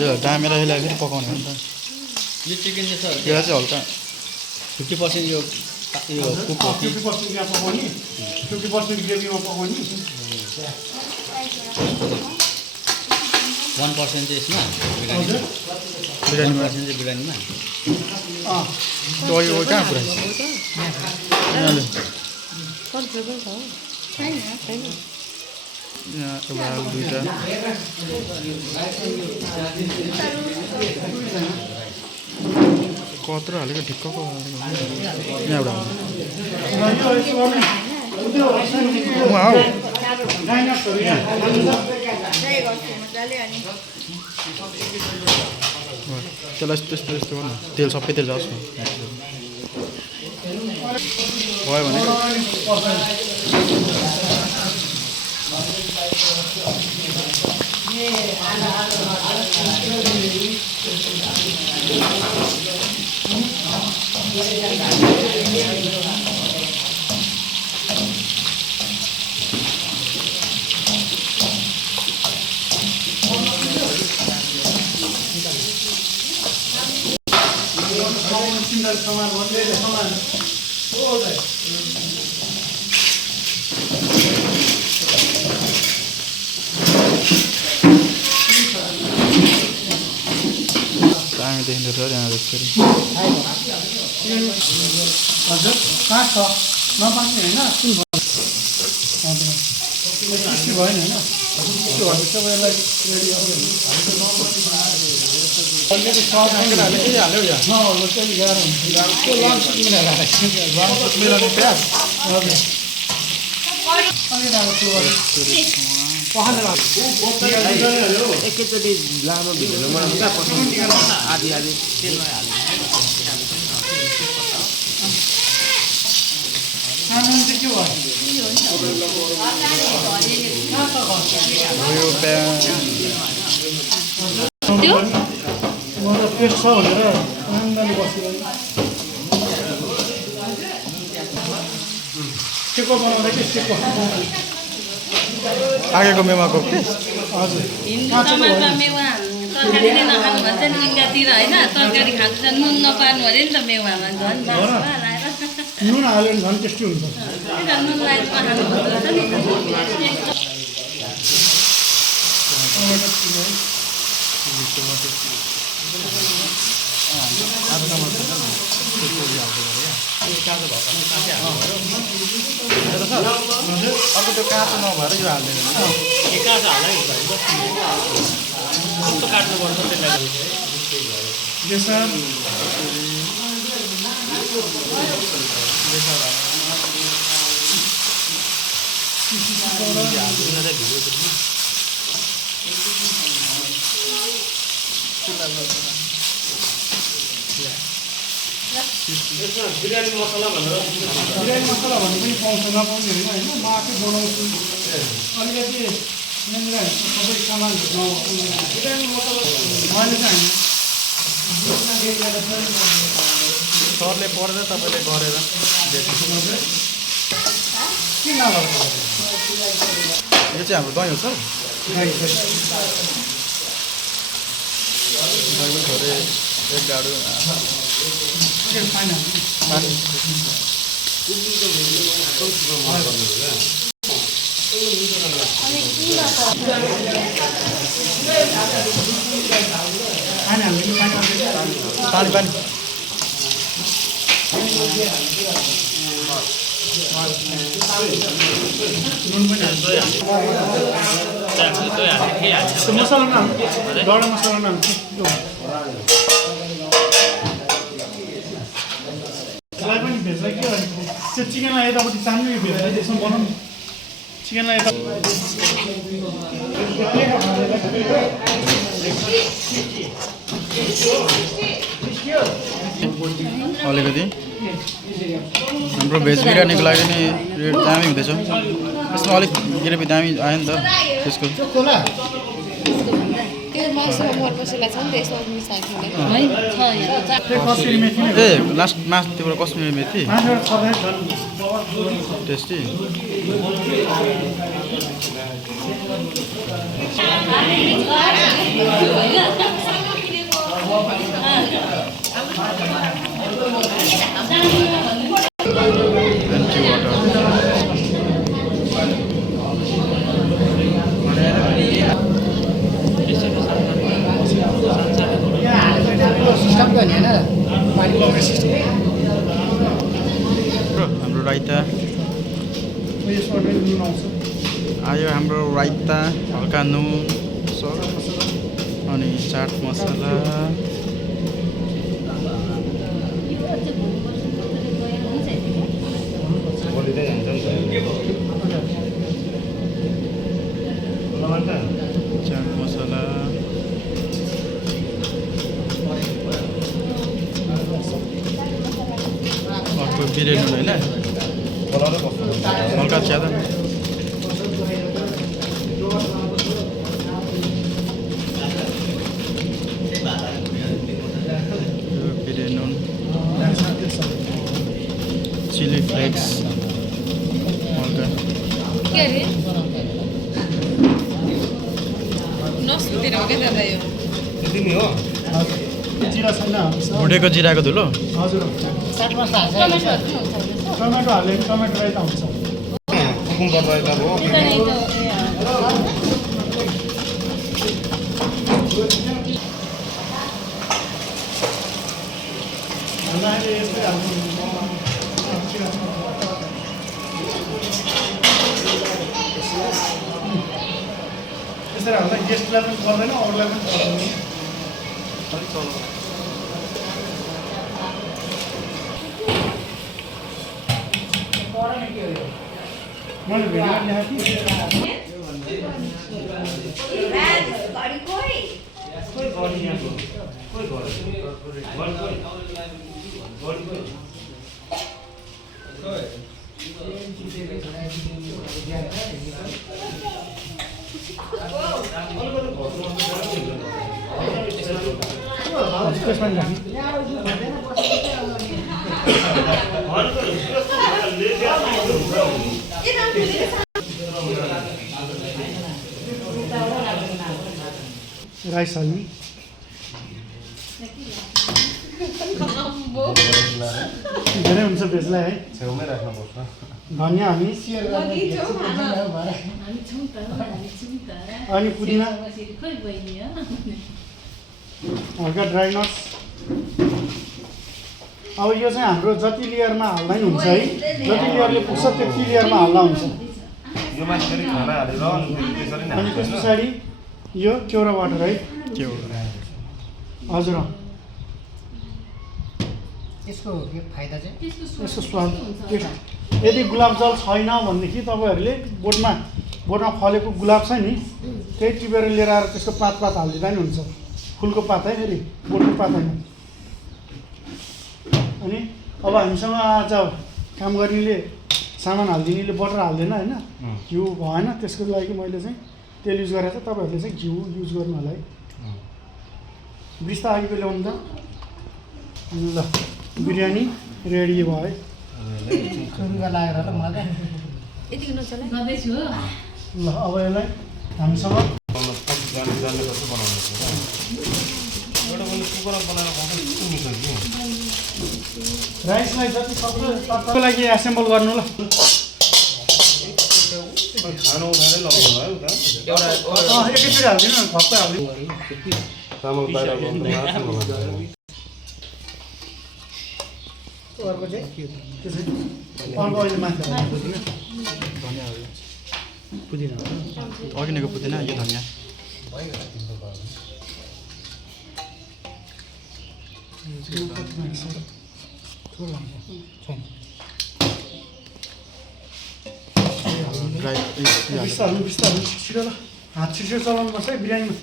यो डामेर यसलाई फेरि पकाउने हो नि त यो चिकन चाहिँ सर यो चाहिँ हल्का 50% यो कुक हो कि 50% यहाँ पकाउने 50% ग्रेभीमा पकाउने 1% चाहिँ यसमा हजुर बिरयानीमा 1% चाहिँ बिरयानीमा त्यो यो कहाँ पुऱ्याइस् यहाँले यहाँ एउटा आलु दुईवटा कत्रो हालेको ठिक्कको हालेको यहाँबाट आऊ त्यसलाई त्यस्तो यस्तो गर्नु तेल सबैतिर जाओस् न भयो भने दामी देखिँदो रहेछ यहाँ फेरि हजुर कहाँ छ नपाक्ने होइन हजुर भएन होइन त्यो भने चाहिँ यसलाई रेडी अलरेडी हाल्यो यहाँ चाहिँ गाह्रो हुन्छ मिलाउने प्याज हजुर एकैचोटि लामो भिडियोमा आधी आधी तेलमा यो प्याज पेस्ट छ भनेर आनन्दले बसिरहेको सेको बनाउँदा के सेको आगेको मेवाको हजुर हिन्दू समाजमा मेवा तरकारी नै नखानु भन्छ नि इन्डियातिर होइन तरकारी खान्छ नुन नपार्नु अरे नि त मेवामा झन् नुन हाल्यो भने झन् टेस्टी हुन्छ नुन लाएर खानु पर्छ नि अर्को त्यो काँचो नभएर यो हाल्दैन काँचो हाल्दै कस्तो काट्नुपर्छ त्यसलाई बेसार बिरयानी मसला भनेर बिरयानी मसला भन्ने पनि पाउँछ नपाउने होइन होइन म आफै बनाउँछु अलिकति यहाँनिर सबै सामान बिरयानी मसला मैले चाहिँ सरले पढ्दा तपाईँले गरेर के नगर्नु यो चाहिँ हाम्रो दही हो सर दही पनि थोरै एक डाडु पानी पानी पानी मसला नाम बडा मसला नाम पनि भेट्छ के त्यो चिकनलाई यतापट्टि चाम्नै भेट्छ त्यसमा बनाउनु चिकनलाई यता अलिकति हाम्रो भेज बिरयानीको लागि नि रेट दामी हुँदैछ यसमा अलिक ग्रेभी दामी आयो नि त त्यसको मसला छ नि त यसमा मिसाइदिने है छ यहाँ त्यो कसरी मेथी ए लास्ट मासतिर कश्मिरी मेथी मान्छेहरू छँदै झन् टेस्टी एन्टी वाटर हाम्रो राइता यसमा नुन आउँछ आयो हाम्रो राइता हल्का नुन अनि चाट मसला चाट मसला अर्को बिर्यानी होइन हल्का ज्यादा बिर्यानी चिली फ्लेक्स हल्का के अरे नसुतेर हो क्या दादा यो तिमी हो जिरा छैन भुटेको जिराको धुलो हजुर टमाटो हाल्यो भने टमाटो राइता हुन्छ कुकुम्बर राइता हो हामीले यस्तै हाल्नु यसरी हाल्दा गेस्टलाई पनि पर्दैन अरूलाई पनि पर्दैन मैले भिडियो ल्याएको त्यसमा राइस हाल्ने धेरै हुन्छ भेजलाई है छेउमै राख्नुपर्छ धनियाँ हाल्ने अनि पुदिना हल्का ड्राई नट्स अब यो चाहिँ हाम्रो जति लेयरमा हाल्दा नि हुन्छ है जति लेयरले पुग्छ त्यति लेयरमा हाल्दा हुन्छ यो मान्छेले खाना हालेर अनि त्यसरी नै अनि त्यस पछाडि यो केउरा वाटर है हजुर यसको के फाइदा चाहिँ यसको स्वाद टेस्ट यदि गुलाब जल छैन भनेदेखि तपाईँहरूले बोटमा फलेको गुलाब छ नि त्यही टिपेर लिएर आएर त्यसको पात हालिदिँदा नि हुन्छ फुलको पात है फेरि बोटको पात होइन अनि अब हामीसँग आज काम गर्नेले सामान हालिदिनेले बटर हाल्दैन होइन घिउ भएन त्यसको लागि मैले चाहिँ तेल युज गरेर चाहिँ तपाईँहरूले चाहिँ घिउ युज गर्नु होला है बिस्ता अघिको ल्याउनु त ल बिरयानी रेडी भयो है सुरुगा लागेर त मलाई यतिको नचला गर्दैछु हो ल अब यसलाई हामीसँग जान्ने कस्तो बनाउनु एउटा पनि कुकरमा बनाएर खाँदा मिठो थियो राइसलाई जति सक्दो तपाईँको लागि एसेम्बल गर्नु ल खाना उठाएरै लगाउनु भयो उता एकैचोटि हालिदिनु न खप्पै हालिदिनु चामल बाहिर अर्को चाहिँ त्यसै अर्को अहिले माथि अर्ग्यानिकको पुदिना यो धनियाँ बिस्तारै छिटो ल हात छिटो चलाउनु पर्छ है बिरयानीमा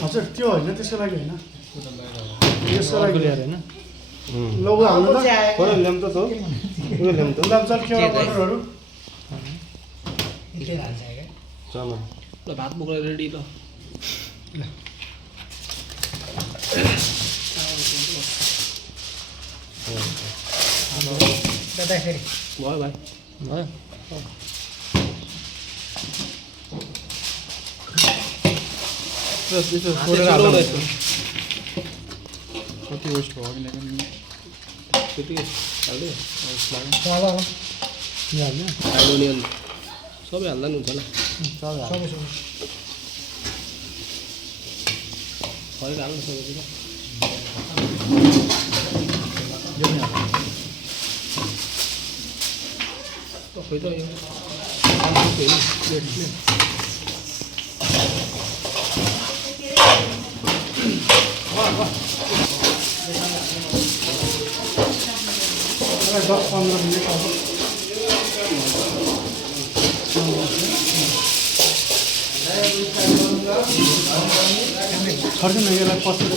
हजुर त्यो होइन त्यसको लागि होइन यसको लागि होइन लौरो हाल्नु त ल्याउँ त ल्याउँ त गुलाब जल केवडा वाटरहरू यति हाल्छ क्या चामल ल भात बोकेर रेडी ल दादाखेरि भयो भाइ भयो यसो हातले छोडेर चलाउनु हाल्नु यसो। कति वेस्ट भयो किनकि त्यति हाल्दै ल हाल्नु नि अन्त सबै हाल्दा नि हुन्छ होला सबै सबै खरेर हाल्नु सबै कुरा यो पनि हाल्नु खोइ त यो होइन प्लेट मलाई 10-15 मिनट अब छर्किन यसलाई पछिल्लो